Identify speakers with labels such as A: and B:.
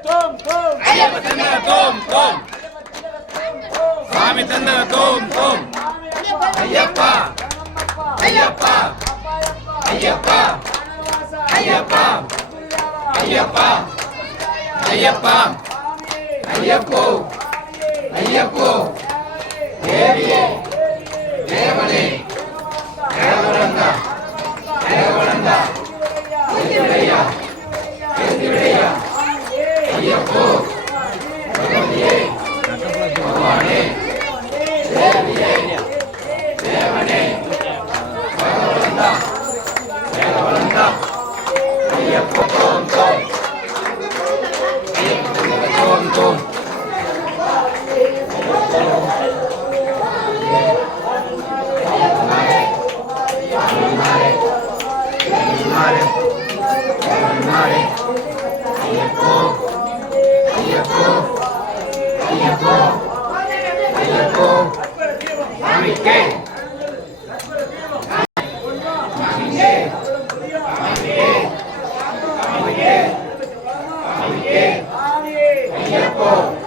A: தோம் தோம். ஐயப்ப தந்தன தோம் தோம் சாமி தந்தன தோம் தோம். ஐயப்பா ஐயப்பா. ஐயப்பா ஐயப்பா. ஐயப்பா ஐயப்பா. ஐயப்போ ஐயப்போ. தேவியே தேவனே. தேவரங்கா. mare, il mare, il mare, il mare, Tiempo.